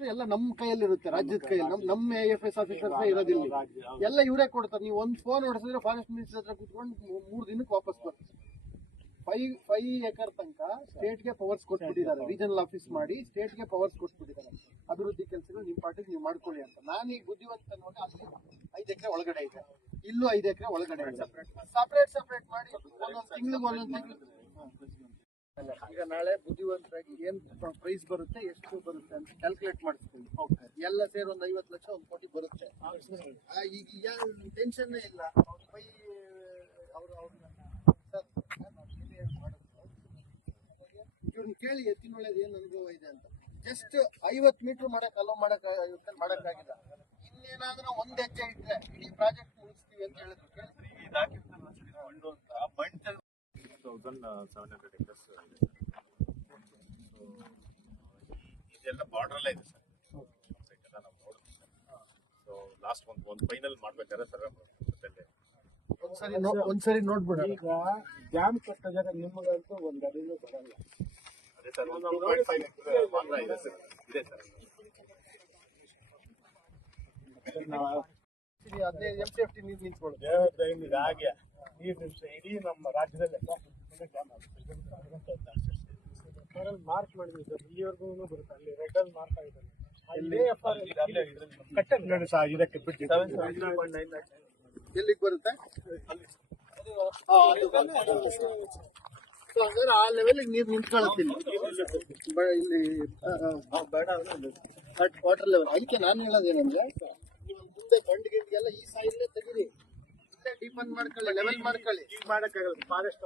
ಕೊಟ್ರೆ ಎಲ್ಲ ನಮ್ಮ ಕೈಯಲ್ಲಿ ಇರುತ್ತೆ, ರಾಜ್ಯದ ಕೈಯಲ್ಲಿ. ನಮ್ಮ AFS ಆಫೀಸರ್ಸ್ ಇರೋದಿಲ್ಲ, ಎಲ್ಲ ಇವರೇ ಕೊಡ್ತಾರೆ. ನೀವು ಒಂದು ಫೋನ್ ಹೊಡೆಸಿದ್ರೆ ಫಾರೆಸ್ಟ್ ಮಿನಿಸ್ಟರ್ ಹತ್ರ ಕುತ್ಕೊಂಡು 3 ದಿನಕ್ಕೆ ವಾಪಸ್ ಬರ್ತಾರೆ. 5 ಎಕರ್ ತನಕ ಸ್ಟೇಟ್ಗೆ ಪವರ್ಸ್ ಕೊಟ್ಬಿಟ್ಟಿದ್ದಾರೆ, ರೀಜನಲ್ ಆಫೀಸ್ ಮಾಡಿ ಸ್ಟೇಟ್ಗೆ ಪವರ್ಸ್ ಕೊಟ್ಬಿಟ್ಟಿದ್ದಾರೆ. ಅಭಿವೃದ್ಧಿ ಕೆಲಸಗಳು ನಿಮ್ಮ ಪಾರ್ಟಿಗೆ ನೀವು ಮಾಡ್ಕೊಳ್ಳಿ ಅಂತ. ನಾನೀಗ ಬುದ್ಧಿವಂತ ನೋಡಿ ಅಲ್ಲಿ 5 ಎಕರೆ ಒಳಗಡೆ ಇದೆ, ಇಲ್ಲೂ 5 ಎಕರೆ ಒಳಗಡೆ ಇದೆ. ಸಪ್ರೇಟ್ ಮಾಡಿ ಒಂದೊಂದು ತಿಂಗಳು ಈಗ ನಾಳೆ ಬುದ್ಧಿವಂತರಾಗಿ ಏನ್ ಪ್ರೈಸ್ ಬರುತ್ತೆ, ಎಷ್ಟು ಬರುತ್ತೆ ಅಂತ ಕ್ಯಾಲ್ಕುಲೇಟ್ ಮಾಡಿಸ್ತೀವಿ. ಎಲ್ಲ ಸೇರಿ ಒಂದು 50 ಲಕ್ಷ, 1 ಕೋಟಿ ಬರುತ್ತೆ. ಈಗ ಟೆನ್ಷನ್ ಇಲ್ಲ. ಇವ್ರನ್ನ ಕೇಳಿ ಎತ್ತಿನ ಒಳ್ಳೇದು ಏನ್ ಅನುಭವ ಇದೆ ಅಂತ. Just 50 metre ಮಾಡಕ್ಕಾಗಿಲ್ಲ. ಇನ್ನೇನಾದ್ರೂ 1 ಹೆಜ್ಜೆ ಇಟ್ರೆ ಇಡೀ ಪ್ರಾಜೆಕ್ಟ್ ಮುಗಿಸ್ತೀವಿ ಅಂತ ಹೇಳಿದ್ರು. ಇದೆಲ್ಲ ಬಾರ್ಡರ್ ಅಲ್ಲೇ ಇದೆ ಸರ್. ಎಲ್ಲ ನಾವು ನೋಡಿದ್ವಿ ಸರ್. ಸೊ ಲಾಸ್ಟ್ ಒಂದು ಫೈನಲ್ ಮಾಡ್ಬೇಕಾದ್ರೆ ಸರ್ ಒಂದ್ಸರಿ ನೋಡ್ಬಿಡ. ಈಗ ಡ್ಯಾಮ್ ಕಟ್ಟ ಜಾಗ ನಿಮಗಂತೂ ಒಂದು ಅಡಿನೂ ಬರಲ್ಲ. ಅದೇ ಸರ್ 1.5 ಎಕರೆ ಮಾತ್ರ ಇದೆ ಸರ್. ಇದೆ ಸರ್. 15 MCFT ನೀರು ನಿಂತ್ಕೊಳ್ಳೋದು ಹಾಗೆ ನೀರು ನಿಮಿಷ ಇಡೀ ನಮ್ಮ ರಾಜ್ಯದಲ್ಲಿ ಮಾರ್ಕ್ ಮಾಡಿದ್ವಿ ಸರ್. ಇಲ್ಲಿವರೆಗೂ ಬರುತ್ತೆ, ಅಲ್ಲಿ ರೆಡ್ ಅಲ್ಲಿ ಮಾರ್ಕ್ ಆಗಿದೆ. ನೋಡಿ ಸರ್, ಇದಕ್ಕೆ ಬಿಟ್ಟು ಎಲ್ಲಿಗೆ ಬರುತ್ತೆ ಹಂಗಾದ್ರೆ ಆ ಲೆವೆಲ್ಗೆ ನೀರು ನಿಂತ್ಕೊಳ್ಳುತ್ತಿಲ್ಲ ಇಲ್ಲಿ ವಾಟರ್ ಲೆವೆಲ್. ಅದಕ್ಕೆ ನಾನು ಹೇಳೋದೇನಂದ್ರೆ, ಮುಂದೆ ಗಂಡಿಗೆಲ್ಲ ಈ ಸಾಯಿಲ್ಲೇ ತೆಗೀರಿ, ಇಲ್ಲೇ ಡೀಪನ್ ಮಾಡ್ಕೊಳ್ಳಿ, ಲೆವೆಲ್ ಮಾಡ್ಕೊಳ್ಳಿ. ಈಗ ಮಾಡಕ್ಕಾಗಲ್ಲ, ಫಾರೆಸ್ಟ್